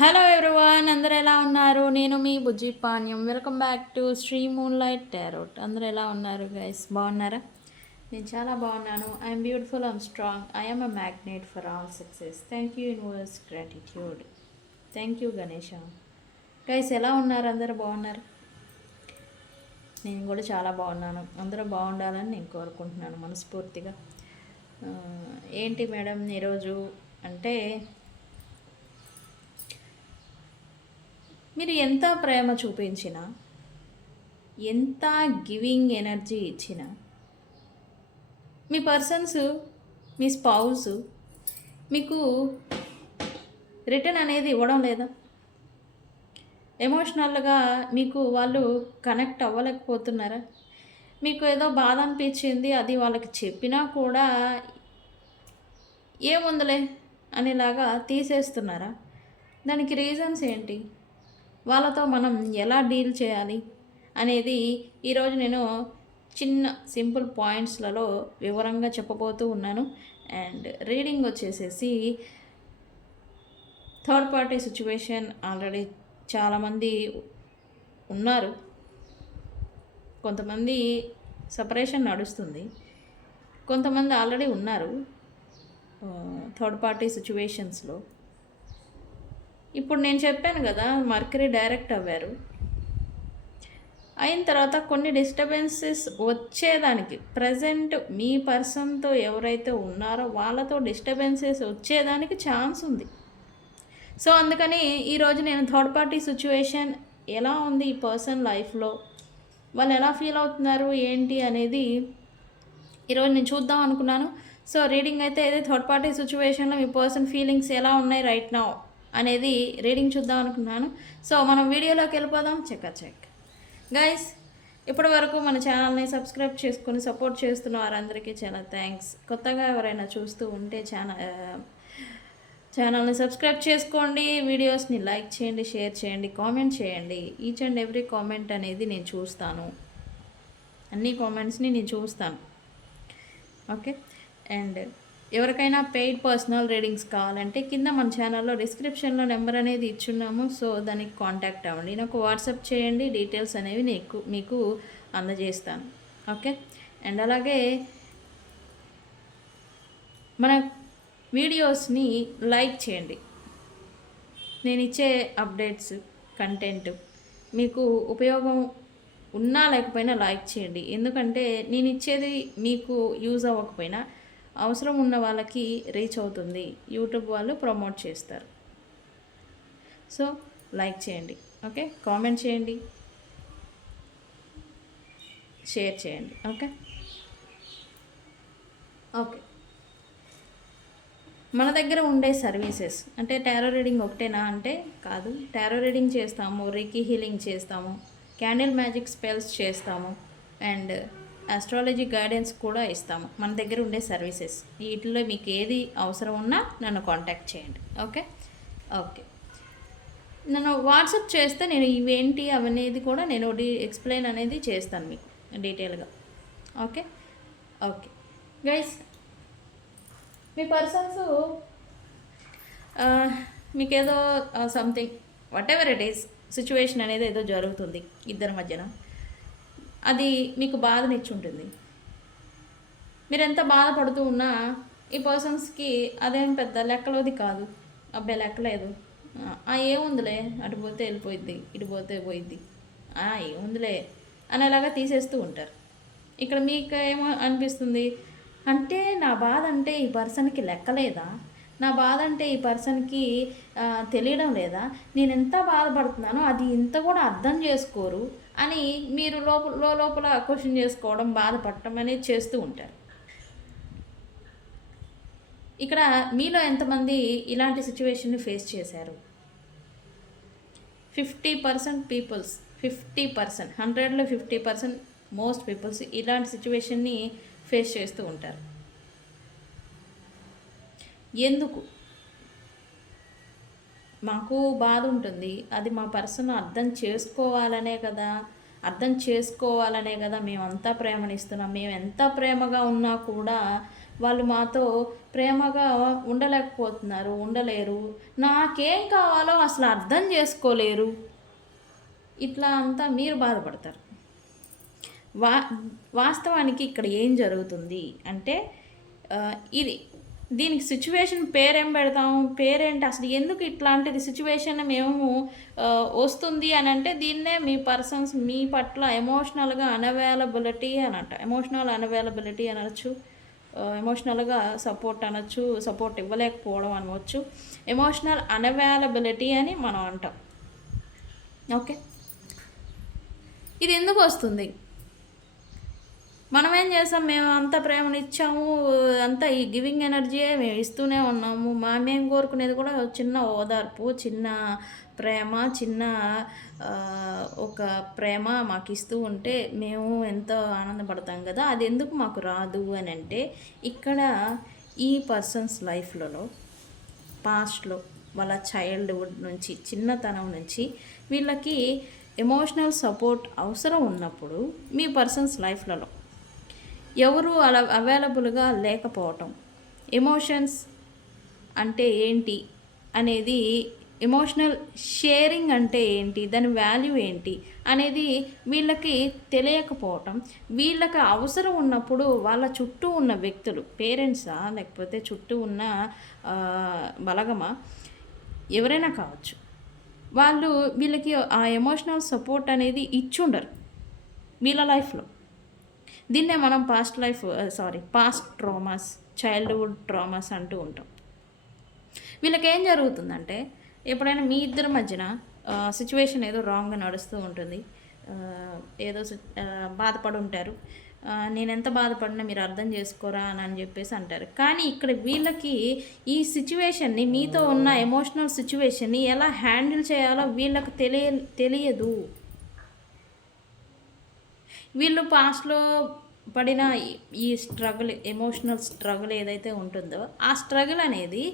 Hello everyone, అందరూ ఎలా ఉన్నారు? నేను మీ Bujji Panyam. Welcome back to Shri moonlight tarot. అందరూ ఎలా ఉన్నారు గైస్? బాగున్నారా? నేను చాలా బాగున్నాను. I'm beautiful, I'm strong, I'm a magnet for all success. Thank you universe, gratitude. Thank you Ganesha. Guys ఎలా ఉన్నారు? అందరూ బాగున్నారు? నేను కూడా చాలా బాగున్నాను. అందరూ బాగుండాలని నేను కోరుకుంటున్నాను మనస్ఫూర్తిగా. ఏంటి మేడం ఈరోజు అంటే, మీరు ఎంత ప్రేమ చూపించినా, ఎంత గివింగ్ ఎనర్జీ ఇచ్చినా, మీ పర్సన్స్, మీ స్పౌస్ మీకు రిటర్న్ అనేది ఇవ్వడం లేదా? ఎమోషనల్గా మీకు వాళ్ళు కనెక్ట్ అవ్వలేకపోతున్నారా? మీకు ఏదో బాధ అనిపించింది, అది వాళ్ళకి చెప్పినా కూడా ఏముందిలే అనేలాగా తీసేస్తున్నారా? దానికి రీజన్స్ ఏంటి? వాళ్ళతో మనం ఎలా డీల్ చేయాలి అనేది ఈరోజు నేను చిన్న సింపుల్ పాయింట్స్లలో వివరంగా చెప్పబోతూ ఉన్నాను. అండ్ రీడింగ్ వచ్చేసేసి థర్డ్ పార్టీ సిచ్యువేషన్ ఆల్రెడీ చాలామంది ఉన్నారు. కొంతమంది సపరేషన్ నడుస్తుంది, కొంతమంది ఆల్రెడీ ఉన్నారు థర్డ్ పార్టీ సిచ్యువేషన్స్లో. ఇప్పుడు నేను చెప్పాను కదా, మర్కరీ డైరెక్ట్ అవ్వారు. అయిన తర్వాత కొన్ని డిస్టర్బెన్సెస్ వచ్చేదానికి, ప్రజెంట్ మీ పర్సన్తో ఎవరైతే ఉన్నారో వాళ్ళతో డిస్టర్బెన్సెస్ వచ్చేదానికి ఛాన్స్ ఉంది. సో అందుకని ఈరోజు నేను థర్డ్ పార్టీ సిచ్యువేషన్ ఎలా ఉంది ఈ పర్సన్ లైఫ్లో, వాళ్ళు ఎలా ఫీల్ అవుతున్నారు ఏంటి అనేది ఈరోజు నేను చూద్దాం అనుకున్నాను. సో రీడింగ్ అయితే ఏదో థర్డ్ పార్టీ సిచ్యువేషన్లో మీ పర్సన్ ఫీలింగ్స్ ఎలా ఉన్నాయి రైట్ నౌ అనేది రీడింగ్ చూద్దాం అనుకున్నాను. సో మనం వీడియోలోకి వెళ్ళిపోదాం. చెక్ గైస్, ఇప్పటి వరకు మన ఛానల్ని సబ్స్క్రైబ్ చేసుకొని సపోర్ట్ చేస్తున్న వారందరికీ చాలా థ్యాంక్స్. కొత్తగా ఎవరైనా చూస్తూ ఉంటే ఛానల్ని సబ్స్క్రైబ్ చేసుకోండి, వీడియోస్ని లైక్ చేయండి, షేర్ చేయండి, కామెంట్ చేయండి. ఈచ్ అండ్ ఎవ్రీ కామెంట్ అనేది నేను చూస్తాను, అన్ని కామెంట్స్ని నేను చూస్తాను. ఓకే. అండ్ ఎవరికైనా పెయిడ్ పర్సనల్ రీడింగ్స్ కావాలంటే కింద మన ఛానల్లో డిస్క్రిప్షన్లో నెంబర్ అనేది ఇచ్చున్నాము. సో దానికి కాంటాక్ట్ అవ్వండి, నాకు వాట్సాప్ చేయండి, డీటెయిల్స్ అనేవి మీకు అందజేస్తాను. ఓకే. అండ్ అలాగే మన వీడియోస్ని లైక్ చేయండి. నేను ఇచ్చే అప్డేట్స్, కంటెంట్ మీకు ఉపయోగం ఉన్నా లేకపోయినా లైక్ చేయండి. ఎందుకంటే నేను ఇచ్చేది మీకు యూజ్ అవ్వకపోయినా అవసరం ఉన్న వాళ్ళకి రీచ్ అవుతుంది, యూట్యూబ్ వాళ్ళు ప్రమోట్ చేస్తారు. సో లైక్ చేయండి, ఓకే, కామెంట్ చేయండి, షేర్ చేయండి. ఓకే. ఓకే, మన దగ్గర ఉండే సర్వీసెస్ అంటే టారో రీడింగ్ ఒకటేనా అంటే కాదు. టారో రీడింగ్ చేస్తాము, రీకీ హీలింగ్ చేస్తాము, క్యాండిల్ మ్యాజిక్ స్పెల్స్ చేస్తాము, అండ్ ఆస్ట్రాలజీ గైడెన్స్ కూడా ఇస్తాము. మన దగ్గర ఉండే సర్వీసెస్ వీటిలో మీకు ఏది అవసరం ఉన్నా నన్ను కాంటాక్ట్ చేయండి. ఓకే. ఓకే, నన్ను వాట్సాప్ చేస్తే నేను ఇవేంటి అవనేది కూడా నేను ఎక్స్ప్లెయిన్ అనేది చేస్తాను మీకు డీటెయిల్గా. ఓకే. ఓకే గైస్, మీ పర్సన్స్ మీకేదో something whatever it is situation అనేది ఏదో జరుగుతుంది ఇద్దరి మధ్యన, అది మీకు బాధనిచ్చుంటుంది. మీరు ఎంత బాధపడుతూ ఉన్నా ఈ పర్సన్స్కి అదేం పెద్ద లెక్కలోది కాదు. అబ్బాయి లెక్కలేదు, ఏముందిలే, అటు పోతే వెళ్ళిపోయిద్ది, ఇటు పోతే పోయిద్ది, ఏముందిలే అనేలాగా తీసేస్తూ ఉంటారు. ఇక్కడ మీకు ఏమో అనిపిస్తుంది అంటే, నా బాధ అంటే ఈ పర్సన్కి లెక్కలేదా, నా బాధ అంటే ఈ పర్సన్కి తెలియడం లేదా, నేను ఎంత బాధపడుతున్నానో అది ఇంత కూడా అర్థం చేసుకోరు అని మీరు లోపల క్వశ్చన్ చేసుకోవడం, బాధపడటం అనేది చేస్తూ ఉంటారు. ఇక్కడ మీలో ఎంతమంది ఇలాంటి సిచ్యువేషన్ని ఫేస్ చేశారు? 50% పీపుల్స్, 50%, 100లో 50% మోస్ట్ పీపుల్స్ ఇలాంటి సిచ్యువేషన్ని ఫేస్ చేస్తూ ఉంటారు. ఎందుకు? మాకు బాధ ఉంటుంది, అది మా పర్సన్ అర్థం చేసుకోవాలనే కదా, మేమంతా ప్రేమనిస్తున్నాం. మేము ఎంత ప్రేమగా ఉన్నా కూడా వాళ్ళు మాతో ప్రేమగా ఉండలేకపోతున్నారు, ఉండలేరు, నాకేం కావాలో అసలు అర్థం చేసుకోలేరు, ఇట్లా అంతా మీరు బాధపడతారు. వా వాస్తవానికి ఇక్కడ ఏం జరుగుతుంది అంటే ఇది దీనికి సిచ్యువేషన్ పేరేం పెడతాం, పేరేంటి, అసలు ఎందుకు ఇట్లాంటిది సిచ్యువేషన్ మేము వస్తుంది అని అంటే దీన్నే మీ పర్సన్స్ మీ పట్ల ఎమోషనల్గా అనవైలబిలిటీ అని అంట. ఎమోషనల్ అనవైలబిలిటీ అనవచ్చు, ఎమోషనల్గా సపోర్ట్ అనొచ్చు, సపోర్ట్ ఇవ్వలేకపోవడం అనవచ్చు, ఎమోషనల్ అనవైలబిలిటీ అని మనం అంటాం. ఓకే, ఇది ఎందుకు వస్తుంది? మనం ఏం చేస్తాం, మేము అంత ప్రేమనిచ్చాము, అంతా ఈ గివింగ్ ఎనర్జీయే మేము ఇస్తూనే ఉన్నాము, మేము కోరుకునేది కూడా చిన్న ఓదార్పు, చిన్న ప్రేమ, చిన్న ఒక ప్రేమ మాకు ఇస్తూ ఉంటే మేము ఎంతో ఆనందపడతాం కదా, అది ఎందుకు మాకు రాదు అని అంటే ఇక్కడ ఈ పర్సన్స్ లైఫ్లలో పాస్ట్లో వాళ్ళ చైల్డ్హుడ్ నుంచి, చిన్నతనం నుంచి వీళ్ళకి ఎమోషనల్ సపోర్ట్ అవసరం ఉన్నప్పుడు మీ పర్సన్స్ లైఫ్లలో ఎవరు అలా అవైలబుల్గా లేకపోవటం, ఎమోషన్స్ అంటే ఏంటి అనేది, ఎమోషనల్ షేరింగ్ అంటే ఏంటి, దాని వాల్యూ ఏంటి అనేది వీళ్ళకి తెలియకపోవటం, వీళ్ళకి అవసరం ఉన్నప్పుడు వాళ్ళ చుట్టూ ఉన్న వ్యక్తులు, పేరెంట్సా లేకపోతే చుట్టూ ఉన్న బలగమా ఎవరైనా కావచ్చు, వాళ్ళు వీళ్ళకి ఆ ఎమోషనల్ సపోర్ట్ అనేది ఇచ్చుండరు వీళ్ళ లైఫ్లో. దీన్నే మనం పాస్ట్ ట్రామాస్, చైల్డ్హుడ్ ట్రామాస్ అంటూ ఉంటాం. వీళ్ళకి ఏం జరుగుతుందంటే ఎప్పుడైనా మీ ఇద్దరి మధ్యన సిచ్యువేషన్ ఏదో రాంగ్గా నడుస్తూ ఉంటుంది, ఏదో బాధపడి ఉంటారు, నేను ఎంత బాధపడినా మీరు అర్థం చేసుకోరా అని చెప్పేసి అంటారు. కానీ ఇక్కడ వీళ్ళకి ఈ సిచ్యువేషన్ని, మీతో ఉన్న ఎమోషనల్ సిచ్యువేషన్ని ఎలా హ్యాండిల్ చేయాలో వీళ్ళకి తెలియదు. వీళ్ళు పాస్ట్లో పడిన ఈ స్ట్రగుల్, ఎమోషనల్ స్ట్రగుల్ ఏదైతే ఉంటుందో ఆ స్ట్రగుల్ అనేది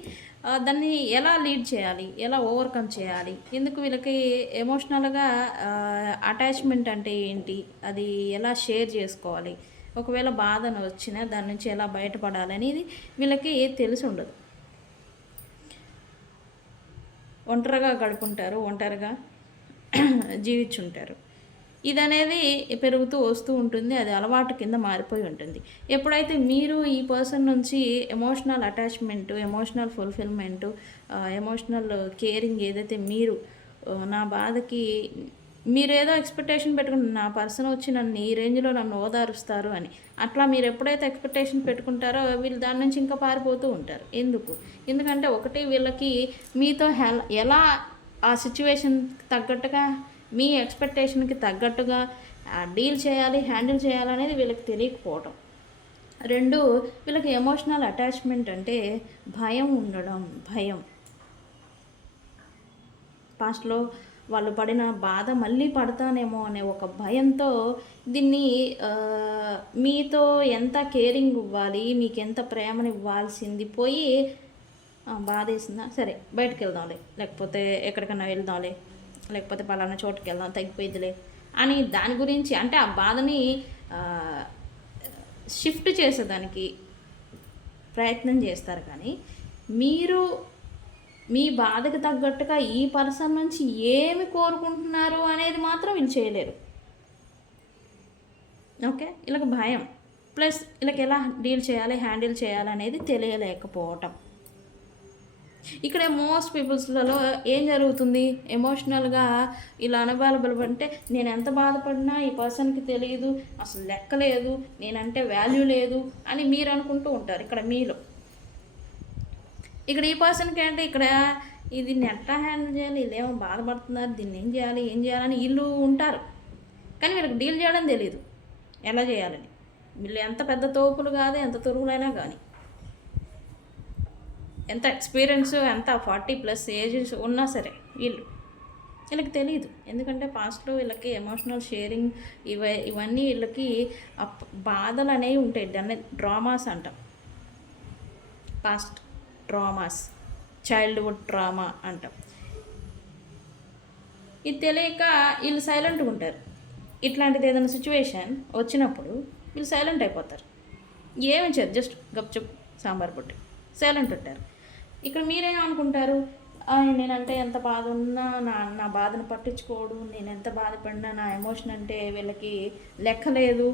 దాన్ని ఎలా లీడ్ చేయాలి, ఎలా ఓవర్కమ్ చేయాలి, ఎందుకు వీళ్ళకి ఎమోషనల్గా అటాచ్మెంట్ అంటే ఏంటి, అది ఎలా షేర్ చేసుకోవాలి, ఒకవేళ బాధను వచ్చినా దాని నుంచి ఎలా బయటపడాలి అనేది వీళ్ళకి తెలిసి ఉండదు. ఒంటరిగా గడుపుంటారు, ఒంటరిగా జీవించుంటారు. ఇది అనేది పెరుగుతూ వస్తూ ఉంటుంది, అది అలవాటు కింద మారిపోయి ఉంటుంది. ఎప్పుడైతే మీరు ఈ పర్సన్ నుంచి emotional attachment, emotional fulfilment, emotional caring ఏదైతే మీరు నా బాధకి మీరు ఏదో ఎక్స్పెక్టేషన్ పెట్టుకుంటారు, నా పర్సన్ వచ్చి నన్ను ఈ రేంజ్లో నన్ను ఓదారుస్తారు అని, అట్లా మీరు ఎప్పుడైతే ఎక్స్పెక్టేషన్ పెట్టుకుంటారో వీళ్ళు దాని నుంచి ఇంకా పారిపోతూ ఉంటారు. ఎందుకంటే ఒకటి వీళ్ళకి మీతో ఎలా ఆ సిచ్యువేషన్ తగ్గట్టుగా, మీ ఎక్స్పెక్టేషన్కి తగ్గట్టుగా డీల్ చేయాలి, హ్యాండిల్ చేయాలనేది వీళ్ళకి తెలియకపోవడం. 2, వీళ్ళకి ఎమోషనల్ అటాచ్మెంట్ అంటే భయం ఉండడం. పాస్ట్లో వాళ్ళు పడిన బాధ మళ్ళీ పడతానేమో అనే ఒక భయంతో దీన్ని మీతో ఎంత కేరింగ్ ఇవ్వాలి, మీకు ఎంత ప్రేమని ఇవ్వాల్సింది పోయి బాధ వేసిందా, సరే బయటకు వెళ్దాంలే, లేకపోతే ఎక్కడికన్నా వెళ్దాంలే, లేకపోతే పలానా చోటుకి వెళ్దాం తగ్గిపోయిద్దిలే అని దాని గురించి, అంటే ఆ బాధని షిఫ్ట్ చేసేదానికి ప్రయత్నం చేస్తారు. కానీ మీరు మీ బాధకు తగ్గట్టుగా ఈ పర్సన్ నుంచి ఏమి కోరుకుంటున్నారు అనేది మాత్రం వీళ్ళు చేయలేరు. ఓకే, వీళ్ళకి భయం, ప్లస్ వీళ్ళకి ఎలా డీల్ చేయాలి, హ్యాండిల్ చేయాలి అనేది తెలియలేకపోవటం. ఇక్కడ మోస్ట్ పీపుల్స్లలో ఏం జరుగుతుంది, ఎమోషనల్గా ఇలా అనవైలబుల్ అంటే నేను ఎంత బాధపడినా ఈ పర్సన్కి తెలియదు, అసలు లెక్కలేదు, నేనంటే వాల్యూ లేదు అని మీరు అనుకుంటూ ఉంటారు. ఇక్కడ మీలో ఇక్కడ ఈ పర్సన్కి అంటే ఇక్కడ దీన్ని ఎట్లా హ్యాండిల్ చేయాలి, వీళ్ళేమో బాధపడుతున్నారు, దీన్ని ఏం చేయాలని వీళ్ళు ఉంటారు. కానీ వీళ్ళకి డీల్ చేయడం తెలియదు ఎలా చేయాలని. వీళ్ళు ఎంత పెద్ద తోపులు కాదు, ఎంత తొరుగులైనా కానీ, ఎంత ఎక్స్పీరియన్స్, ఎంత 40+ ఏజెస్ ఉన్నా సరే వీళ్ళకి తెలియదు. ఎందుకంటే పాస్ట్లో వీళ్ళకి ఎమోషనల్ షేరింగ్ ఇవన్నీ వీళ్ళకి బాధలు అనేవి ఉంటాయి. దాన్ని డ్రామాస్ అంటాం, పాస్ట్ డ్రామాస్, చైల్డ్హుడ్ డ్రామా అంటాం. ఇది తెలియక వీళ్ళు సైలెంట్గా ఉంటారు. ఇట్లాంటిది ఏదైనా సిచ్యువేషన్ వచ్చినప్పుడు వీళ్ళు సైలెంట్ అయిపోతారు. ఏమి చేయరు, జస్ట్ గప్చుప్ సాంబార్ పొట్టి సైలెంట్ ఉంటారు. ఇక్కడ మీరేమనుకుంటారు, నేనంటే ఎంత బాధ ఉన్నా నా నా బాధను పట్టించుకోడు, నేను ఎంత బాధపడినా నా ఎమోషన్ అంటే వీళ్ళకి లెక్క లేదు,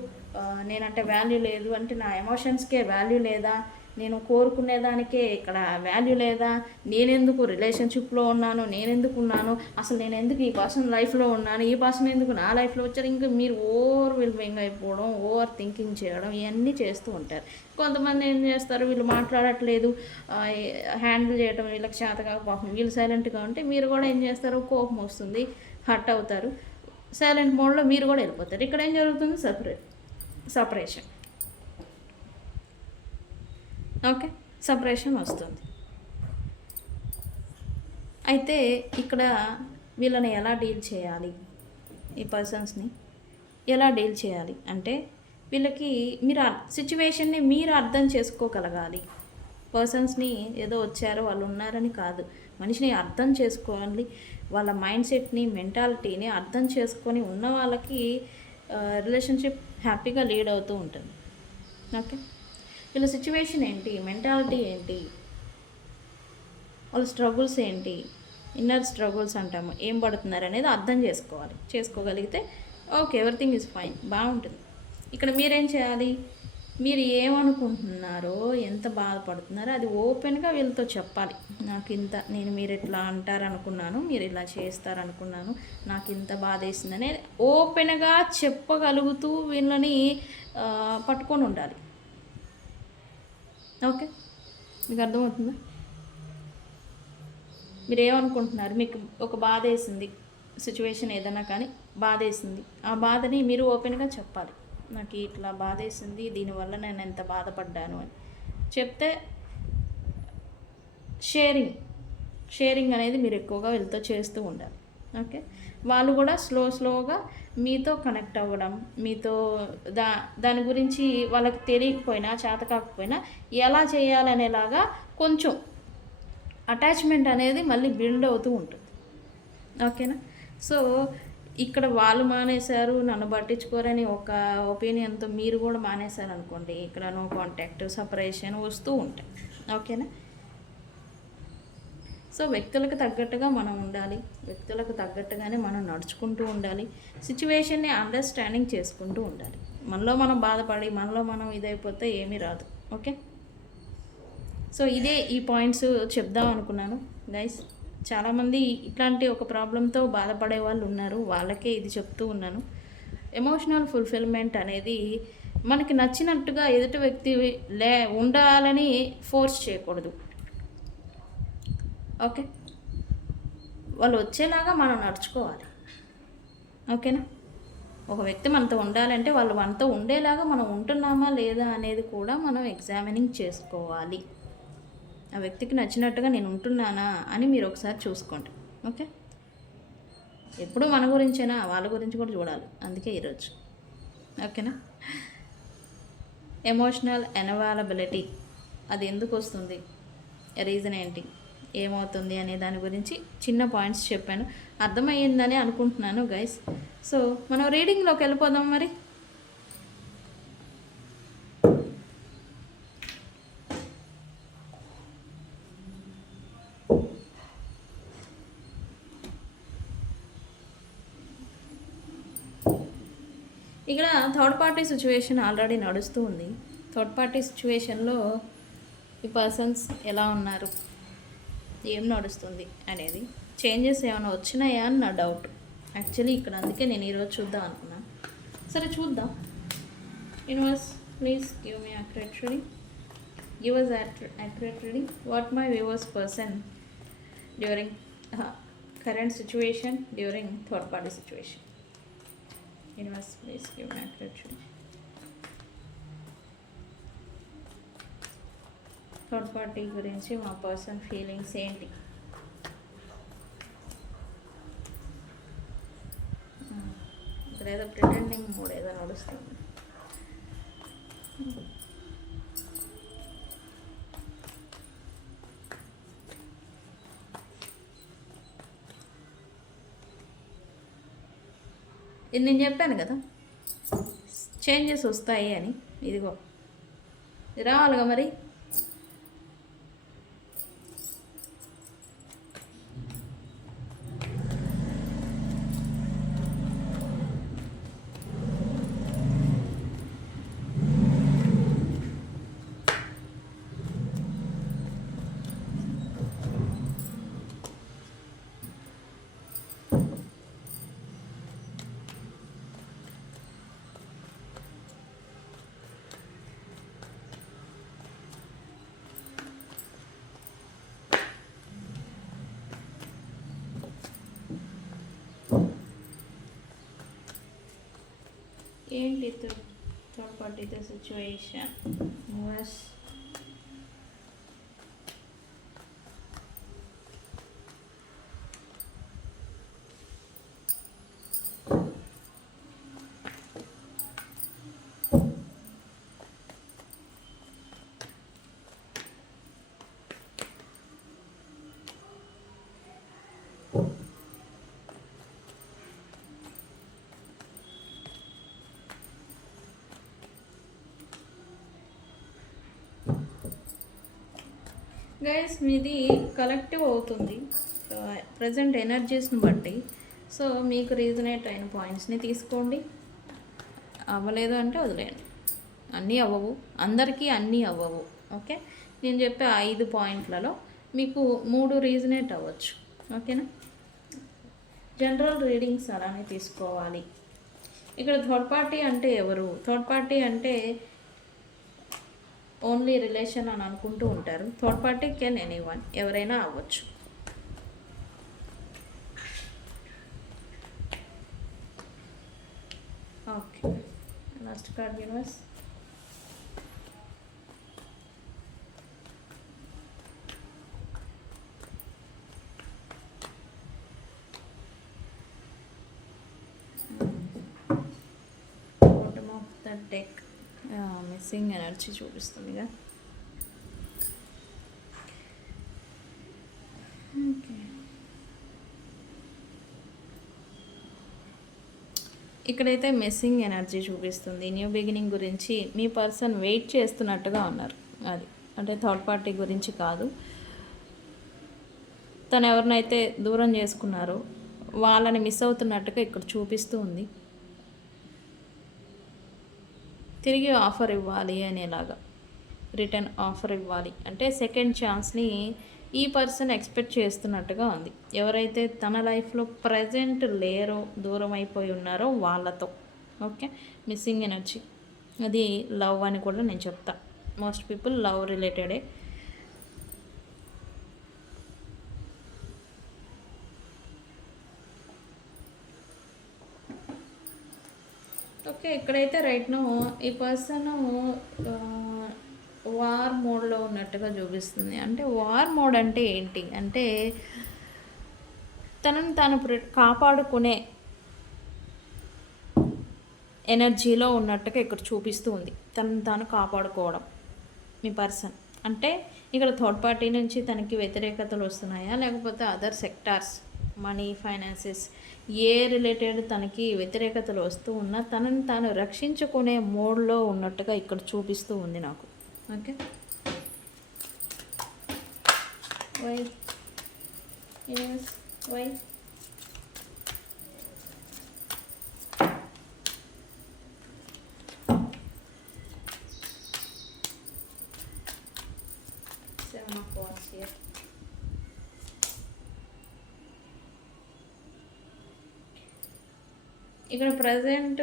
నేనంటే వాల్యూ లేదు, అంటే నా ఎమోషన్స్కే వాల్యూ లేదా, నేను కోరుకునేదానికే ఇక్కడ వాల్యూ లేదా, నేనెందుకు రిలేషన్షిప్లో ఉన్నాను, నేనెందుకు ఉన్నాను, అసలు నేను ఎందుకు ఈ పర్సన్ లైఫ్లో ఉన్నాను, ఈ పర్సన్ ఎందుకు నా లైఫ్లో వచ్చారు, ఇంకా మీరు ఓవర్ విల్వింగ్ అయిపోవడం, ఓవర్ థింకింగ్ చేయడం ఇవన్నీ చేస్తూ ఉంటారు. కొంతమంది ఏం చేస్తారు, వీళ్ళు మాట్లాడట్లేదు, హ్యాండిల్ చేయడం వీళ్ళకి చేత కాక పాపం వీళ్ళు సైలెంట్గా ఉంటే మీరు కూడా ఏం చేస్తారు, కోపం వస్తుంది, హర్ట్ అవుతారు, సైలెంట్ మోడ్లో మీరు కూడా వెళ్ళిపోతారు. ఇక్కడ ఏం జరుగుతుంది, సపరేషన్. ఓకే, సపరేషన్ వస్తుంది. అయితే ఇక్కడ వీళ్ళని ఎలా డీల్ చేయాలి, ఈ పర్సన్స్ని ఎలా డీల్ చేయాలి అంటే వీళ్ళకి మీరు సిచ్యువేషన్ని మీరు అర్థం చేసుకోగలగాలి. పర్సన్స్ని ఏదో వచ్చారో వాళ్ళు ఉన్నారని కాదు, మనిషిని అర్థం చేసుకోవాలి, వాళ్ళ మైండ్ సెట్ని మెంటాలిటీని అర్థం చేసుకొని ఉన్న వాళ్ళకి రిలేషన్షిప్ హ్యాపీగా లీడ్ అవుతూ ఉంటుంది. ఓకే, వీళ్ళ సిచ్యువేషన్ ఏంటి, మెంటాలిటీ ఏంటి, వాళ్ళ స్ట్రగుల్స్ ఏంటి, ఇన్నర్ స్ట్రగుల్స్ అంటాము, ఏం పడుతున్నారు అనేది అర్థం చేసుకోవాలి. చేసుకోగలిగితే ఓకే, ఎవ్రీథింగ్ ఈజ్ ఫైన్, బాగుంటుంది. ఇక్కడ మీరేం చేయాలి, మీరు ఏమనుకుంటున్నారో, ఎంత బాధపడుతున్నారో అది ఓపెన్గా వీళ్ళతో చెప్పాలి. నాకు ఇంత, మీరు ఇట్లా అంటారనుకున్నాను, మీరు ఇలా చేస్తారనుకున్నాను, నాకు ఇంత బాధ వేసిందని ఓపెన్గా చెప్పగలుగుతూ వీళ్ళని పట్టుకొని ఉండాలి. ఓకే, మీకు అర్థమవుతుందా? మీరు ఏమనుకుంటున్నారు, మీకు ఒక బాధ వేసింది, సిచ్యువేషన్ ఏదైనా కానీ బాధ వేసింది, ఆ బాధని మీరు ఓపెన్గా చెప్పాలి. నాకు ఇట్లా బాధ వేసింది, దీనివల్ల నేను ఎంత బాధపడ్డాను అని చెప్తే షేరింగ్ అనేది మీరు ఎక్కువగా వీళ్ళతో చేస్తూ ఉండాలి. ఓకే, వాళ్ళు కూడా స్లోగా మీతో కనెక్ట్ అవ్వడం, మీతో దాని గురించి వాళ్ళకి తెలియకపోయినా చేత కాకపోయినా ఎలా చేయాలనేలాగా కొంచెం అటాచ్మెంట్ అనేది మళ్ళీ బిల్డ్ అవుతూ ఉంటుంది. ఓకేనా? సో ఇక్కడ వాళ్ళు మానేశారు, నన్ను పట్టించుకోరని ఒక ఒపీనియన్తో మీరు కూడా మానేశారు అనుకోండి, ఇక్కడ నో కాంటాక్ట్, సపరేషన్ వస్తూ ఉంటాయి. ఓకేనా? సో వ్యక్తులకు తగ్గట్టుగా మనం ఉండాలి, వ్యక్తులకు తగ్గట్టుగానే మనం నడుచుకుంటూ ఉండాలి, సిచ్యువేషన్ని అండర్స్టాండింగ్ చేసుకుంటూ ఉండాలి. మనలో మనం బాధపడి మనలో మనం ఇదైపోతే ఏమీ రాదు. ఓకే, సో ఇదే ఈ పాయింట్స్ చెప్దాం అనుకున్నాను గైస్. చాలామంది ఇట్లాంటి ఒక ప్రాబ్లంతో బాధపడే వాళ్ళు ఉన్నారు, వాళ్ళకే ఇది చెప్తూ ఉన్నాను. ఎమోషనల్ ఫుల్ఫిల్మెంట్ అనేది మనకి నచ్చినట్టుగా ఎదుటి వ్యక్తి ఉండాలని ఫోర్స్ చేయకూడదు. ఓకే, వాళ్ళు వచ్చేలాగా మనం నడుచుకోవాలి. ఓకేనా? ఒక వ్యక్తి మనతో ఉండాలంటే వాళ్ళు మనతో ఉండేలాగా మనం ఉంటున్నామా లేదా అనేది కూడా మనం ఎగ్జామినింగ్ చేసుకోవాలి. ఆ వ్యక్తికి నచ్చినట్టుగా నేను ఉంటున్నానా అని మీరు ఒకసారి చూసుకోండి. ఓకే, ఎప్పుడు మన గురించేనా, వాళ్ళ గురించి కూడా చూడాలి. అందుకే ఈరోజు. ఓకేనా? ఎమోషనల్ అనవైలబిలిటీ అది ఎందుకు వస్తుంది, రీజన్ ఏంటి, ఏమవుతుంది అనే దాని గురించి చిన్న పాయింట్స్ చెప్పాను, అర్థమయ్యిందని అనుకుంటున్నాను గైస్. సో మనం రీడింగ్లోకి వెళ్ళిపోదాం మరి. ఇక్కడ థర్డ్ పార్టీ సిచ్యువేషన్ ఆల్రెడీ నడుస్తూ ఉంది. థర్డ్ పార్టీ సిచ్యువేషన్లో ఈ పర్సన్స్ ఎలా ఉన్నారు, ఏం నడుస్తుంది అనేది, చేంజెస్ ఏమైనా వచ్చినాయా అని నా డౌట్ యాక్చువల్లీ ఇక్కడ. అందుకే నేను ఈరోజు చూద్దాం అనుకున్నా. సరే చూద్దాం. Universe please give me accurate reading. Give us accurate reading. What my viewers person during current situation, during third party situation. Universe please give me accurate reading. Third party గురించి మా పర్సన్ ఫీలింగ్స్ ఏంటి? ఇక్కడ ఏదో pretending mood ఏదో నడుస్తుంది. ఇది నేను చెప్పాను కదా చేంజెస్ వస్తాయి అని. ఇదిగో రావాలిగా మరి. ఏంటి థర్డ్ పార్టీతో సిచ్యువేషన్? యూఎస్ గైస్, మీది కలెక్టివ్ అవుతుంది ప్రజెంట్ ఎనర్జీస్ని బట్టి. సో మీకు రీజనేట్ అయిన పాయింట్స్ని తీసుకోండి, అవ్వలేదు అంటే వదిలేయండి. అన్నీ అవ్వవు, అందరికీ అన్నీ అవ్వవు. ఓకే, నేను చెప్పే 5 పాయింట్లలో మీకు 3 రీజనేట్ అవ్వచ్చు. ఓకేనా? జనరల్ రీడింగ్స్ అలానే తీసుకోవాలి. ఇక్కడ థర్డ్ పార్టీ అంటే ఎవరు? థర్డ్ పార్టీ అంటే ఓన్లీ రిలేషన్ అని అనుకుంటూ ఉంటారు. థర్డ్ పార్టీ కెన్ ఎనీవన్, ఎవరైనా అవ్వచ్చు. Okay, last card universe. Bottom of the deck missing energy చూపిస్తుందిగా. ఓకే, ఇక్కడైతే మిస్సింగ్ ఎనర్జీ చూపిస్తుంది. న్యూ బిగినింగ్ గురించి మీ పర్సన్ వెయిట్ చేస్తున్నట్టుగా ఉన్నారు. అది అంటే థర్డ్ పార్టీ గురించి కాదు, తను ఎవరినైతే దూరం చేసుకున్నారో వాళ్ళని మిస్ అవుతున్నట్టుగా ఇక్కడ చూపిస్తూ ఉంది. తిరిగి ఆఫర్ ఇవ్వాలి అనేలాగా, రిటర్న్ ఆఫర్ ఇవ్వాలి అంటే సెకండ్ ఛాన్స్ని ఈ పర్సన్ ఎక్స్పెక్ట్ చేస్తున్నట్టుగా ఉంది. ఎవరైతే తన లైఫ్లో ప్రజెంట్ లేరో, దూరం అయిపోయి ఉన్నారో వాళ్ళతో. ఓకే, మిస్సింగ్ ఎనర్జీ అది లవ్ అని కూడా నేను చెప్తా. మోస్ట్ పీపుల్ లవ్ రిలేటెడే. ఓకే, ఇక్కడైతే రైట్ నో ఈ పర్సన్ వార్ మోడ్లో ఉన్నట్టుగా చూపిస్తుంది. అంటే వార్ మోడ్ అంటే ఏంటి అంటే తనను తాను కాపాడుకునే ఎనర్జీలో ఉన్నట్టుగా ఇక్కడ చూపిస్తూ ఉంది. తనను తాను కాపాడుకోవడం మీ పర్సన్. అంటే ఇక్కడ థర్డ్ పార్టీ నుంచి తనకి వ్యతిరేకతలు వస్తున్నాయా, లేకపోతే అదర్ సెక్టార్స్, మనీ, ఫైనాన్సెస్, ఏ రిలేటెడ్ తనకి వ్యతిరేకతలు వస్తూ ఉన్నా తనని తాను రక్షించుకునే మోడ్లో ఉన్నట్టుగా ఇక్కడ చూపిస్తూ ఉంది నాకు. ఓకే, వై ఎస్ వై సెవెన్ ఆఫ్ వాండ్స్ హియర్. ఇక్కడ ప్రజెంట్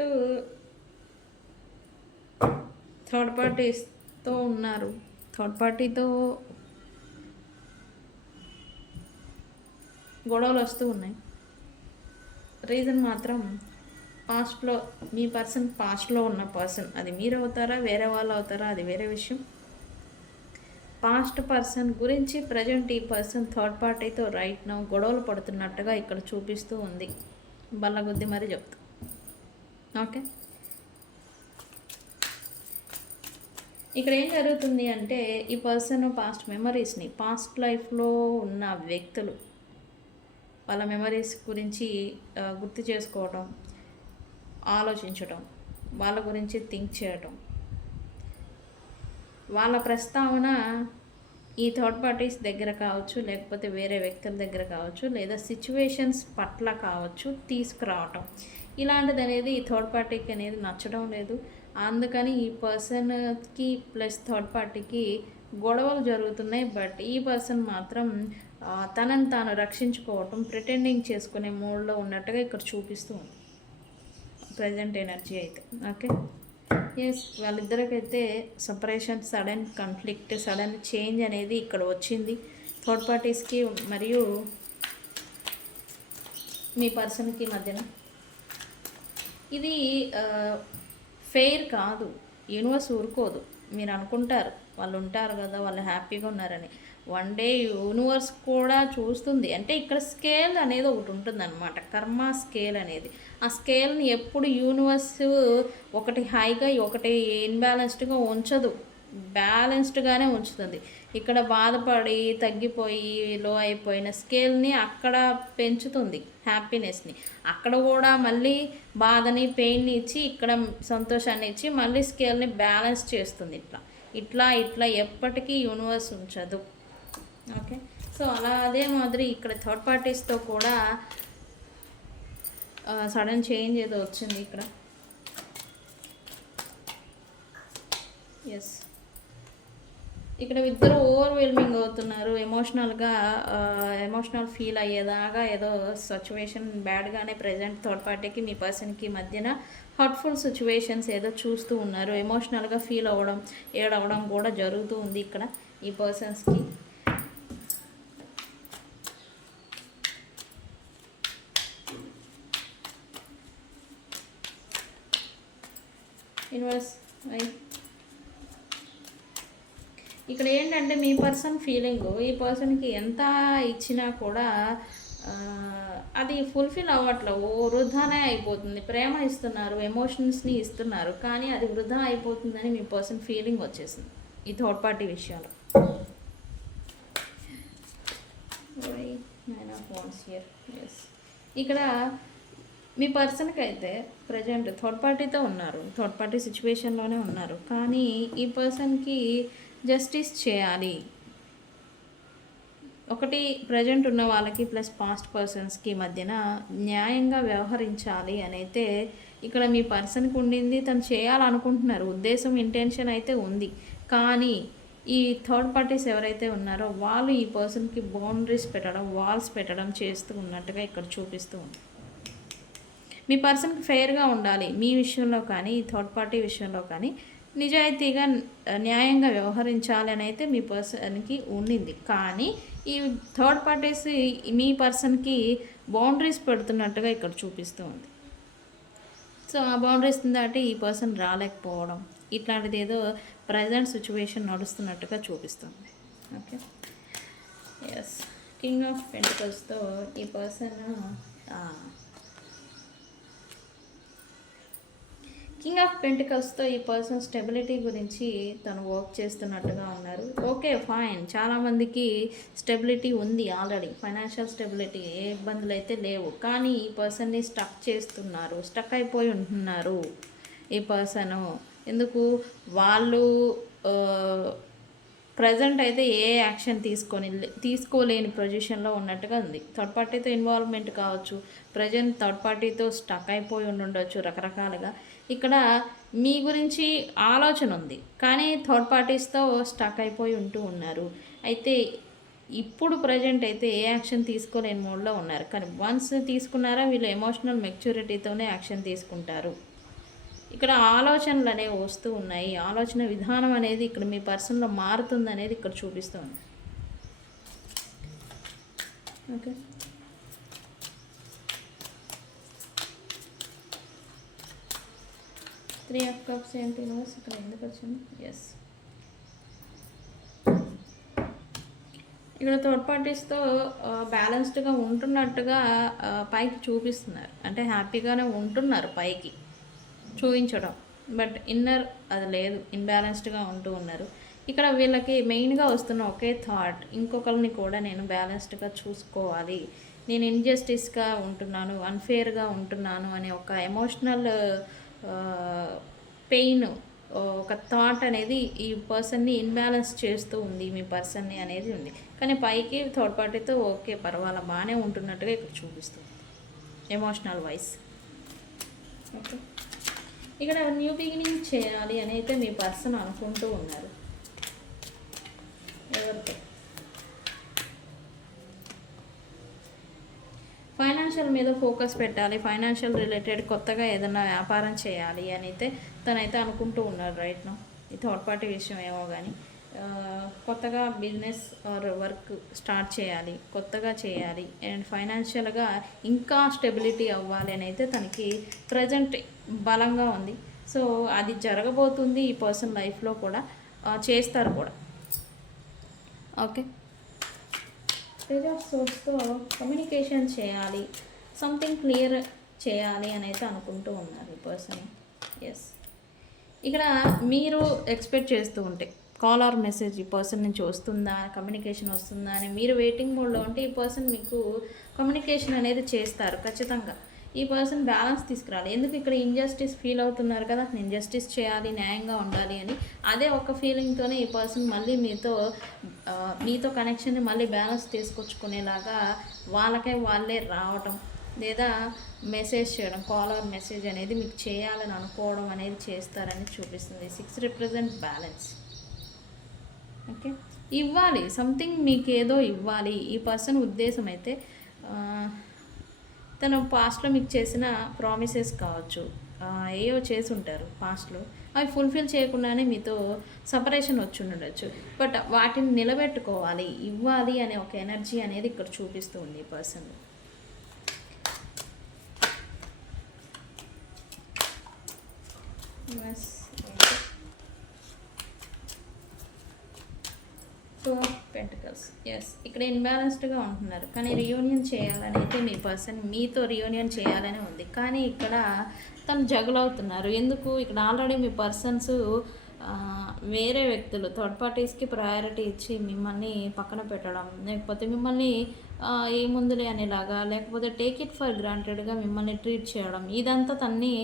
థర్డ్ పార్టీస్తో ఉన్నారు. థర్డ్ పార్టీతో గొడవలు వస్తూ ఉన్నాయి. రీజన్ మాత్రం పాస్ట్లో మీ పర్సన్, పాస్ట్లో ఉన్న పర్సన్, అది మీరు అవుతారా వేరే వాళ్ళు అవుతారా అది వేరే విషయం. పాస్ట్ పర్సన్ గురించి ప్రజెంట్ ఈ పర్సన్ థర్డ్ పార్టీతో రైట్ నౌ గొడవలు పడుతున్నట్టుగా ఇక్కడ చూపిస్తూ ఉంది. బల్లగుద్ది మరి చెప్తా. ఓకే, ఇక్కడ ఏం జరుగుతుంది అంటే ఈ పర్సన్ పాస్ట్ మెమరీస్ని, పాస్ట్ లైఫ్లో ఉన్న వ్యక్తులు వాళ్ళ మెమరీస్ గురించి గుర్తు చేసుకోవడం, ఆలోచించడం, వాళ్ళ గురించి థింక్ చేయడం, వాళ్ళ ప్రస్తావన ఈ థర్డ్ పార్టీస్ దగ్గర కావచ్చు, లేకపోతే వేరే వ్యక్తుల దగ్గర కావచ్చు, లేదా సిచ్యువేషన్స్ పట్ల కావచ్చు తీసుకురావటం ఇలాంటిది అనేది ఈ థర్డ్ పార్టీకి అనేది నచ్చడం లేదు. అందుకని ఈ పర్సన్కి ప్లస్ థర్డ్ పార్టీకి గొడవలు జరుగుతున్నాయి. బట్ ఈ పర్సన్ మాత్రం తనని తాను రక్షించుకోవటం, ప్రిటెండింగ్ చేసుకునే మూడ్లో ఉన్నట్టుగా ఇక్కడ చూపిస్తూ ఉంది ప్రజెంట్ ఎనర్జీ అయితే. ఓకే, ఎస్, వాళ్ళిద్దరికైతే separation, sudden conflict, sudden change అనేది ఇక్కడ వచ్చింది థర్డ్ పార్టీస్కి మరియు మీ పర్సన్కి మధ్యన. ఇది ఫెయిర్ కాదు, యూనివర్స్ ఊరుకోదు. మీరు అనుకుంటారు వాళ్ళు ఉంటారు కదా, వాళ్ళు హ్యాపీగా ఉన్నారని. వన్ డే యూనివర్స్ కూడా చూస్తుంది. అంటే ఇక్కడ స్కేల్ అనేది ఒకటి ఉంటుంది అనమాట, కర్మ స్కేల్ అనేది. ఆ స్కేల్ని ఎప్పుడు యూనివర్స్ ఒకటి హైగా ఒకటి ఇన్బ్యాలెన్స్డ్గా ఉంచదు, బ్యాలెన్స్డ్గానే ఉంచుతుంది. ఇక్కడ బాధపడి తగ్గిపోయి లో అయిపోయిన స్కేల్ని అక్కడ పెంచుతుంది, హ్యాపీనెస్ని. అక్కడ కూడా మళ్ళీ బాధని, పెయిన్ని ఇచ్చి ఇక్కడ సంతోషాన్ని ఇచ్చి మళ్ళీ స్కేల్ని బ్యాలెన్స్ చేస్తుంది. ఇట్లా ఇట్లా ఇట్లా ఎప్పటికీ యూనివర్స్ ఉంచదు. ఓకే, సో అలా అదే మాదిరి ఇక్కడ థర్డ్ పార్టీస్తో కూడా సడన్ చేంజ్ ఏదో వచ్చింది ఇక్కడ. ఎస్, ఇక్కడ ఇద్దరు ఓవర్వెల్మింగ్ అవుతున్నారు ఎమోషనల్ ఫీల్ అయ్యేదాకా. ఏదో సిచ్యువేషన్ బ్యాడ్గానే ప్రజెంట్ థర్డ్ పార్టీకి మీ పర్సన్కి మధ్యన హర్ట్ఫుల్ సిచ్యువేషన్స్ ఏదో చూస్తూ ఉన్నారు. ఎమోషనల్గా ఫీల్ అవ్వడం, ఏడవడం కూడా జరుగుతూ ఉంది ఇక్కడ ఈ పర్సన్స్కి. యూనివర్స్ ఇక్కడ ఏంటంటే మీ పర్సన్ ఫీలింగ్ ఈ పర్సన్కి ఎంత ఇచ్చినా కూడా అది ఫుల్ఫిల్ అవ్వట్లేదు, వృధానే అయిపోతుంది. ప్రేమ ఇస్తున్నారు, ఎమోషన్స్ని ఇస్తున్నారు, కానీ అది వృధా అయిపోతుందని మీ పర్సన్ ఫీలింగ్ వచ్చేసింది ఈ థర్డ్ పార్టీ విషయాలు. ఇక్కడ మీ పర్సన్కి అయితే ప్రజెంట్ థర్డ్ పార్టీతో ఉన్నారు, థర్డ్ పార్టీ సిచ్యువేషన్లోనే ఉన్నారు, కానీ ఈ పర్సన్కి జస్టిస్ చేయాలి. ఒకటి ప్రజెంట్ ఉన్న వాళ్ళకి ప్లస్ పాస్ట్ పర్సన్స్కి మధ్యన న్యాయంగా వ్యవహరించాలి అని అయితే ఇక్కడ మీ పర్సన్కి ఉండింది. తను చేయాలనుకుంటున్నారు, ఉద్దేశం, ఇంటెన్షన్ అయితే ఉంది. కానీ ఈ థర్డ్ పార్టీస్ ఎవరైతే ఉన్నారో వాళ్ళు ఈ పర్సన్కి బౌండరీస్ పెట్టడం, వాల్స్ పెట్టడం చేస్తూ ఉన్నట్టుగా ఇక్కడ చూపిస్తూ ఉంది. మీ పర్సన్కి ఫెయిర్గా ఉండాలి మీ విషయంలో కానీ ఈ థర్డ్ పార్టీ విషయంలో కానీ, నిజాయితీగా న్యాయంగా వ్యవహరించాలి అని అయితే మీ పర్సన్కి ఉండింది. కానీ ఈ థర్డ్ పార్టీస్ మీ పర్సన్కి బౌండరీస్ పెడుతున్నట్టుగా ఇక్కడ చూపిస్తూ ఉంది. సో ఆ బౌండరీస్ దాటి ఈ పర్సన్ రాలేకపోవడం, ఇట్లాంటిది ఏదో ప్రజెంట్ సిచ్యువేషన్ నడుస్తున్నట్టుగా చూపిస్తుంది. ఓకే, ఎస్, కింగ్ ఆఫ్ పెంటికల్స్తో ఈ పర్సన్ కింగ్ ఆఫ్ పెంటికల్స్తో ఈ పర్సన్ స్టెబిలిటీ గురించి తను వర్క్ చేస్తున్నట్టుగా ఉన్నారు. ఓకే, ఫైన్, చాలామందికి స్టెబిలిటీ ఉంది ఆల్రెడీ, ఫైనాన్షియల్ స్టెబిలిటీ, ఏ ఇబ్బందులు అయితే లేవు. కానీ ఈ పర్సన్ని స్టక్ అయిపోయి ఉంటున్నారు ఈ పర్సను. ఎందుకు వాళ్ళు ప్రజెంట్ అయితే ఏ యాక్షన్ తీసుకోలేని పొజిషన్లో ఉన్నట్టుగా ఉంది. థర్డ్ పార్టీతో ఇన్వాల్వ్మెంట్ కావచ్చు, ప్రజెంట్ థర్డ్ పార్టీతో స్టక్ అయిపోయి ఉండొచ్చు రకరకాలుగా. ఇక్కడ మీ గురించి ఆలోచన ఉంది, కానీ థర్డ్ పార్టీస్తో స్టక్ అయిపోయి ఉన్నారు. అయితే ఇప్పుడు ప్రజెంట్ అయితే ఏ యాక్షన్ తీసుకోలేని మోడ్లో ఉన్నారు. కానీ వన్స్ తీసుకున్నారా వీళ్ళు ఎమోషనల్ మెచ్యూరిటీతోనే యాక్షన్ తీసుకుంటారు. ఇక్కడ ఆలోచనలు అనేవి వస్తూ ఉన్నాయి, ఆలోచన విధానం అనేది ఇక్కడ మీ పర్సన్లో మారుతుంది అనేది ఇక్కడ చూపిస్తుంది. ఓకే, త్రీ ఆఫ్ కప్స్ ఏంటి ఇక్కడ ఎందుకు వచ్చింది? ఎస్, ఇక్కడ థర్డ్ పార్టీస్తో బ్యాలెన్స్డ్గా ఉంటున్నట్టుగా పైకి చూపిస్తున్నారు. అంటే హ్యాపీగానే ఉంటున్నారు పైకి చూపించడం, బట్ ఇన్నర్ అది లేదు, ఇన్బ్యాలెన్స్డ్గా ఉంటూ ఉన్నారు. ఇక్కడ వీళ్ళకి మెయిన్గా వస్తున్న ఒకే థాట్, ఇంకొకరిని కూడా నేను బ్యాలెన్స్డ్గా చూసుకోవాలి, నేను ఇన్జస్టిస్గా ఉంటున్నాను, అన్ఫేర్గా ఉంటున్నాను అనే ఒక ఎమోషనల్ పెయిన్ ఒక థాట్ అనేది ఈ పర్సన్ని ఇన్బ్యాలెన్స్ చేస్తూ ఉంది మీ పర్సన్ని అనేది ఉంది. కానీ పైకి థర్డ్ పార్టీతో ఓకే పర్వాలా బాగానే ఉంటున్నట్టుగా ఇక్కడ చూపిస్తుంది ఎమోషనల్ వైస్. ఓకే, ఇక్కడ న్యూ బిగినింగ్ చేయాలి అని అయితే మీ పర్సన్ అనుకుంటూ ఉన్నారు. ఎవరితో ఫైనాన్షియల్ మీద ఫోకస్ పెట్టాలి, ఫైనాన్షియల్ రిలేటెడ్ కొత్తగా ఏదైనా వ్యాపారం చేయాలి అని అయితే తనైతే అనుకుంటూ ఉన్నారు రైట్ నో. ఈ థర్డ్ పార్టీ విషయం ఏమో కానీ కొత్తగా బిజినెస్ ఆర్ వర్క్ స్టార్ట్ చేయాలి, కొత్తగా చేయాలి అండ్ ఫైనాన్షియల్గా ఇంకా స్టెబిలిటీ అవ్వాలి అని అయితే తనకి ప్రజెంట్ బలంగా ఉంది. సో అది జరగబోతుంది ఈ పర్సన్ లైఫ్లో కూడా, చేస్తారు కూడా. ఓకే, పేజ్ ఆఫ్ సోర్స్తో కమ్యూనికేషన్ చేయాలి, సంథింగ్ క్లియర్ చేయాలి అని అయితే అనుకుంటూ ఉన్నారు ఈ పర్సన్. ఎస్, ఇక్కడ మీరు ఎక్స్పెక్ట్ చేస్తూ ఉంటే కాల్ ఆర్ మెసేజ్ ఈ పర్సన్ నుంచి వస్తుందా, కమ్యూనికేషన్ వస్తుందా అని మీరు వెయిటింగ్ మోడ్లో ఉంటే ఈ పర్సన్ మీకు కమ్యూనికేషన్ అనేది చేస్తారు ఖచ్చితంగా. ఈ పర్సన్ బ్యాలెన్స్ తీసుకురాలి. ఎందుకు ఇక్కడ ఇంజస్టిస్ ఫీల్ అవుతున్నారు కదా, నేను జస్టిస్ చేయాలి, న్యాయంగా ఉండాలి అని. అదే ఒక ఫీలింగ్తోనే ఈ పర్సన్ మళ్ళీ మీతో కనెక్షన్ని మళ్ళీ బ్యాలెన్స్ తీసుకొచ్చుకునేలాగా వాళ్ళే రావటం లేదా మెసేజ్ చేయడం, కాల్ ఆర్ మెసేజ్ అనేది మీకు చేయాలని అనుకోవడం అనేది చేస్తారని చూపిస్తుంది. 6 రిప్రజెంట్ బ్యాలెన్స్. ఓకే, ఇవ్వాలి సంథింగ్, మీకు ఏదో ఇవ్వాలి ఈ పర్సన్ ఉద్దేశం అయితే. తను పాస్ట్లో మీకు చేసిన ప్రామిసెస్ కావచ్చు, ఏవో చేసి ఉంటారు పాస్ట్లో, అవి ఫుల్ఫిల్ చేయకుండానే మీతో సపరేషన్ వచ్చి ఉండొచ్చు. బట్ వాటిని నిలబెట్టుకోవాలి, ఇవ్వాలి అనే ఒక ఎనర్జీ అనేది ఇక్కడ చూపిస్తూ ఉంది ఈ person. Two of pentacles. Yes, ఇక్కడ ఇన్బ్యాలెన్స్డ్గా ఉంటున్నారు కానీ రియూనియన్ చేయాలని అయితే మీ పర్సన్ మీతో రియూనియన్ చేయాలని ఉంది. కానీ ఇక్కడ తను జగుల్ అవుతున్నారు. ఎందుకు, ఇక్కడ ఆల్రెడీ మీ పర్సన్స్ వేరే వ్యక్తులు థర్డ్ పార్టీస్కి ప్రయారిటీ ఇచ్చి మిమ్మల్ని పక్కన పెట్టడం, లేకపోతే మిమ్మల్ని ఏముందులే అనేలాగా, లేకపోతే టేక్ ఇట్ ఫర్ గ్రాంటెడ్గా మిమ్మల్ని ట్రీట్ చేయడం, ఇదంతా తన్ని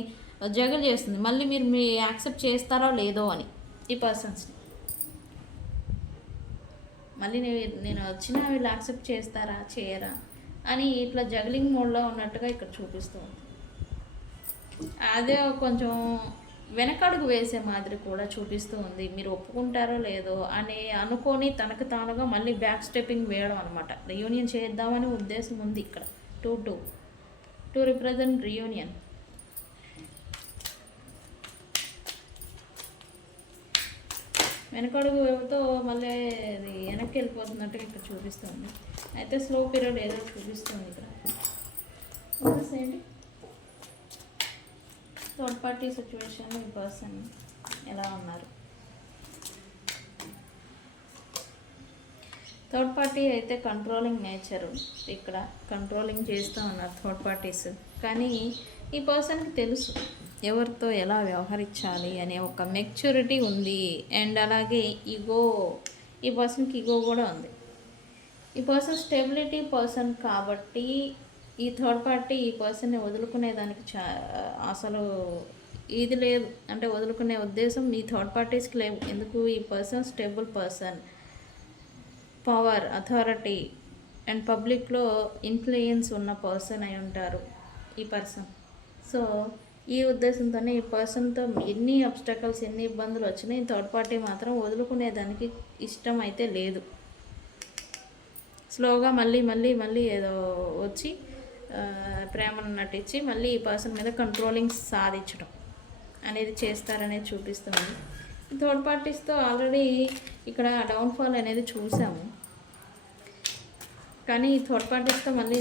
జగల్ చేస్తుంది. మళ్ళీ మీరు యాక్సెప్ట్ చేస్తారో లేదో అని ఈ పర్సన్స్ని. మళ్ళీ నేను వచ్చినా వీళ్ళు యాక్సెప్ట్ చేస్తారా చేయరా అని ఇట్లా జగ్లింగ్ మోడ్లో ఉన్నట్టుగా ఇక్కడ చూపిస్తుంది. అదే కొంచెం వెనకడుగు వేసే మాదిరి కూడా చూపిస్తూ ఉంది. మీరు ఒప్పుకుంటారో లేదో అని అనుకొని తనకు తానుగా మళ్ళీ బ్యాక్ స్టెప్పింగ్ వేయడం అనమాట. రియూనియన్ చేద్దామని ఉద్దేశం ఉంది ఇక్కడ. 2 రిప్రజెంట్ రియూనియన్. వెనకడుగుతో మళ్ళీ అది వెనక్కి వెళ్ళిపోతున్నట్టుగా ఇక్కడ చూపిస్తుంది. అయితే స్లో పీరియడ్ ఏదో చూపిస్తుంది ఇక్కడ. ఏంటి థర్డ్ పార్టీ సిచ్యువేషన్, ఈ పర్సన్ ఎలా ఉన్నారు. థర్డ్ పార్టీ అయితే కంట్రోలింగ్ నేచరు, ఇక్కడ కంట్రోలింగ్ చేస్తూ ఉన్నారు థర్డ్ పార్టీస్. కానీ ఈ పర్సన్కి తెలుసు ఎవరితో ఎలా వ్యవహరించాలి అనే ఒక మెచ్యూరిటీ ఉంది. అండ్ అలాగే ఈగో, ఈ పర్సన్కి ఈగో కూడా ఉంది. ఈ పర్సన్ స్టెబిలిటీ పర్సన్ కాబట్టి ఈ థర్డ్ పార్టీ ఈ పర్సన్ని వదులుకునేదానికి అసలు ఇది లేదు, అంటే వదులుకునే ఉద్దేశం ఈ థర్డ్ పార్టీస్కి లేవు. ఎందుకు, ఈ person stable person, power, authority and పబ్లిక్లో ఇన్ఫ్లుయెన్స్ ఉన్న పర్సన్ అయి ఉంటారు ఈ పర్సన్. సో ఈ ఉద్దేశంతోనే ఈ పర్సన్తో ఎన్ని అబ్స్టకల్స్, ఎన్ని ఇబ్బందులు వచ్చినాయి, థర్డ్ పార్టీ మాత్రం వదులుకునేదానికి ఇష్టం అయితే లేదు. స్లోగా మళ్ళీ ఏదో వచ్చి ప్రేమను నటించి మళ్ళీ ఈ పర్సన్ మీద కంట్రోలింగ్ సాధించడం అనేది చేస్తారనేది చూపిస్తుంది. థర్డ్ పార్టీస్తో ఆల్రెడీ ఇక్కడ డౌన్ఫాల్ అనేది చూసాము. కానీ ఈ థర్డ్ పార్టీస్తో మళ్ళీ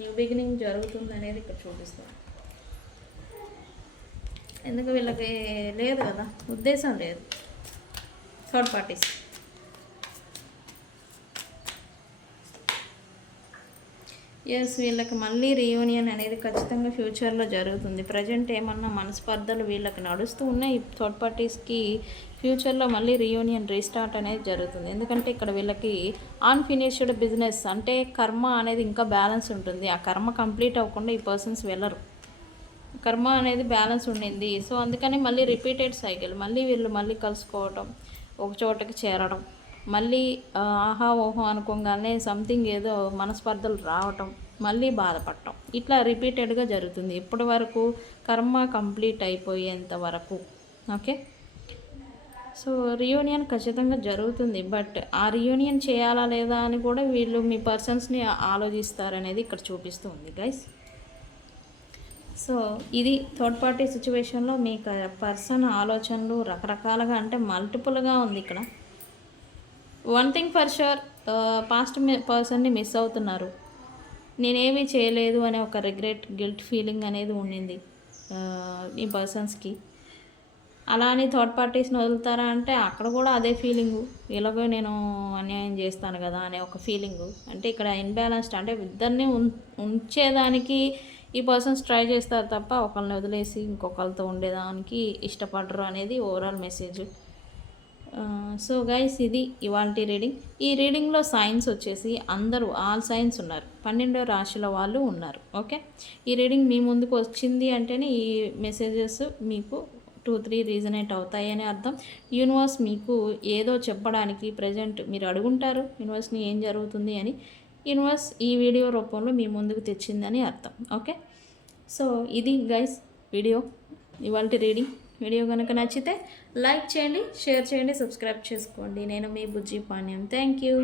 న్యూ బిగినింగ్ జరుగుతుంది అనేది ఇక్కడ చూపిస్తాం. ఎందుకు, వీళ్ళకి లేదు కదా, ఉద్దేశం లేదు థర్డ్ పార్టీస్. ఎస్, వీళ్ళకి మళ్ళీ రీయూనియన్ అనేది ఖచ్చితంగా ఫ్యూచర్లో జరుగుతుంది. ప్రజెంట్ ఏమన్నా మనస్పర్ధలు వీళ్ళకి నడుస్తూ ఉన్నాయి. థర్డ్ పార్టీస్కి ఫ్యూచర్లో మళ్ళీ రీయూనియన్ రీస్టార్ట్ అనేది జరుగుతుంది. ఎందుకంటే ఇక్కడ వీళ్ళకి అన్ఫినిష్డ్ బిజినెస్, అంటే కర్మ అనేది ఇంకా బ్యాలెన్స్ ఉంటుంది. ఆ కర్మ కంప్లీట్ అవ్వకుండా ఈ పర్సన్స్ వెళ్ళరు. కర్మ అనేది బ్యాలెన్స్ ఉండింది. సో అందుకని మళ్ళీ రిపీటెడ్ సైకిల్, మళ్ళీ వీళ్ళు మళ్ళీ కలుసుకోవటం, ఒక చోటకి చేరడం, మళ్ళీ ఆహా ఓహో అనుకోగానే సంథింగ్ ఏదో మనస్పర్ధలు రావటం, మళ్ళీ బాధపడటం, ఇట్లా రిపీటెడ్గా జరుగుతుంది ఇప్పటి వరకు, కర్మ కంప్లీట్ అయిపోయేంత వరకు. ఓకే, సో రియూనియన్ ఖచ్చితంగా జరుగుతుంది. బట్ ఆ రియూనియన్ చేయాలా లేదా అని కూడా వీళ్ళు మీ పర్సన్స్ని ఆలోచిస్తారనేది ఇక్కడ చూపిస్తుంది గైస్. సో ఇది థర్డ్ పార్టీ సిచ్యువేషన్లో మీ పర్సన్ ఆలోచనలు రకరకాలుగా, అంటే మల్టిపుల్గా ఉంది ఇక్కడ. One thing for sure, past పర్సన్ని మిస్ అవుతున్నారు. నేనేమీ చేయలేదు అనే ఒక రిగ్రెట్, గిల్ట్ ఫీలింగ్ అనేది ఉండింది ఈ పర్సన్స్కి. అలా అని థర్డ్ పార్టీస్ని వదులుతారా అంటే అక్కడ కూడా అదే ఫీలింగు, ఇలాగో నేను అన్యాయం చేస్తాను కదా అనే ఒక ఫీలింగు. అంటే ఇక్కడ ఇన్బ్యాలెన్స్డ్, అంటే ఇద్దరిని ఉంచేదానికి ఈ పర్సన్స్ ట్రై చేస్తారు తప్ప ఒకరిని వదిలేసి ఇంకొకరితో ఉండేదానికి ఇష్టపడరు అనేది ఓవరాల్ మెసేజ్. సో గైస్, ఇది ఇవాళ రీడింగ్. ఈ రీడింగ్లో సైన్స్ వచ్చేసి అందరూ ఆల్ సైన్స్ ఉన్నారు, 12 రాశుల వాళ్ళు ఉన్నారు. ఓకే, ఈ రీడింగ్ మీ ముందుకు వచ్చింది అంటేనే ఈ మెసేజెస్ మీకు 2-3 రీజనేట్ అవుతాయని అర్థం. యూనివర్స్ మీకు ఏదో చెప్పడానికి ప్రజెంట్ మీరు అడుగుంటారు యూనివర్స్ని ఏం జరుగుతుంది అని, యూనివర్స్ ఈ వీడియో రూపంలో మీ ముందుకు తెచ్చిందని అర్థం. ఓకే, సో ఇది గైస్ వీడియో, ఇవాళ రీడింగ్. వీడియో కనుక నచ్చితే లైక్ చేయండి, షేర్ చేయండి, సబ్స్క్రైబ్ చేసుకోండి. నేను మీ బుజ్జి పాణ్యం. Thank you.